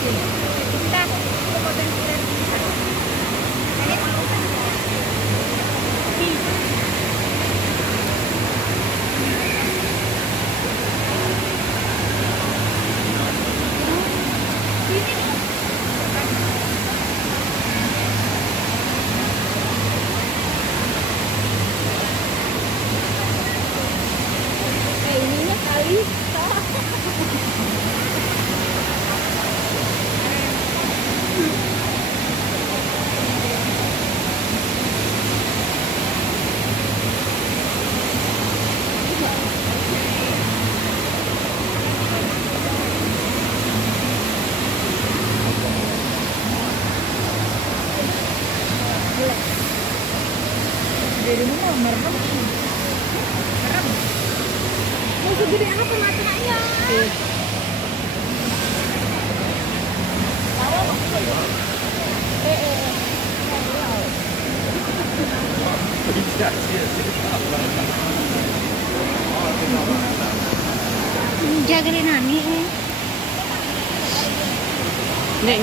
Kita potong-potong bisa. Ininya kali. Dari mana merem? Merem. Mau segede apa matanya? Jagain nani. Dek,